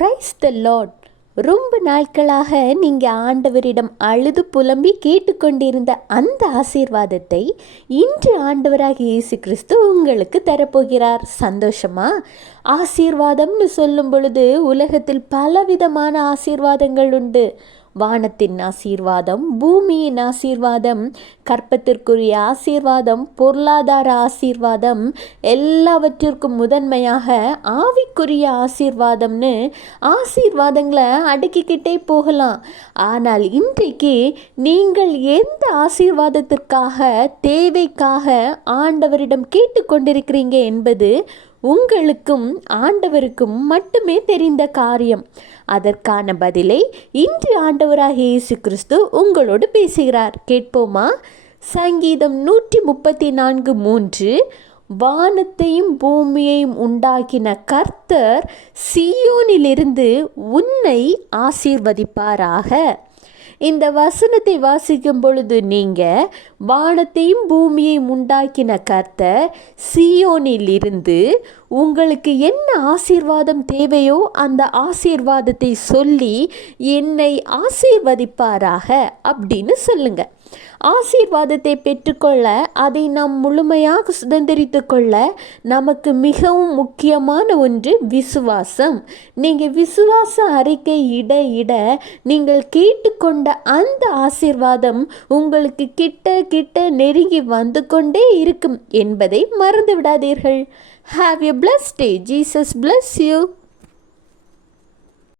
Praise the Lord. ரொம்ப நாட்களாக நீங்கள் ஆண்டவரிடம் அழுது புலம்பி கேட்டுக்கொண்டிருந்த அந்த ஆசீர்வாதத்தை இன்று ஆண்டவராகிய இயேசு கிறிஸ்து உங்களுக்கு தரப்போகிறார். சந்தோஷமா? ஆசீர்வாதம்னு சொல்லும் பொழுது உலகத்தில் பலவிதமான ஆசீர்வாதங்கள் உண்டு. வானத்தின் ஆசீர்வாதம், பூமியின் ஆசீர்வாதம், கற்பத்திற்குரிய ஆசீர்வாதம், பொருளாதார ஆசீர்வாதம், எல்லாவற்றிற்கும் முதன்மையாக ஆவிக்குரிய ஆசீர்வாதம்னு ஆசீர்வாதங்களை அடுக்கிக்கிட்டே போகலாம். ஆனால் இன்றைக்கு நீங்கள் எந்த ஆசீர்வாதத்திற்காக, தேவைக்காக ஆண்டவரிடம் கேட்டுக்கொண்டிருக்கிறீங்க என்பது உங்களுக்கும் ஆண்டவருக்கும் மட்டுமே தெரிந்த காரியம். அதற்கான பதிலை இன்று ஆண்டவராகிய இயேசு கிறிஸ்து உங்களோடு பேசுகிறார். கேட்போமா? சங்கீதம் 134:3, வானத்தையும் பூமியையும் உண்டாக்கின கர்த்தர் சீயோனிலிருந்து உன்னை ஆசீர்வதிப்பாராக. இந்த வசனத்தை வாசிக்கும் பொழுது நீங்கள் வானத்தையும் பூமியையும் உண்டாக்கின கர்த்தர் சீயோனிலிருந்து உங்களுக்கு என்ன ஆசீர்வாதம் தேவையோ அந்த ஆசீர்வாதத்தை சொல்லி என்னை ஆசீர்வதிப்பாராக அப்படின்னு சொல்லுங்க. ஆசீர்வாதத்தை பெற்றுக்கொள்ள, அதை நாம் முழுமையாக சுதந்திரித்து கொள்ள நமக்கு மிகவும் முக்கியமான ஒன்று விசுவாசம். நீங்கள் விசுவாச அறிக்கை இட இட நீங்கள் கேட்டுக்கொண்ட அந்த ஆசீர்வாதம் உங்களுக்கு கிட்ட கிட்ட நெருங்கி வந்து கொண்டே இருக்கும் என்பதை மறந்து விடாதீர்கள். Have a blessed day. Jesus bless you.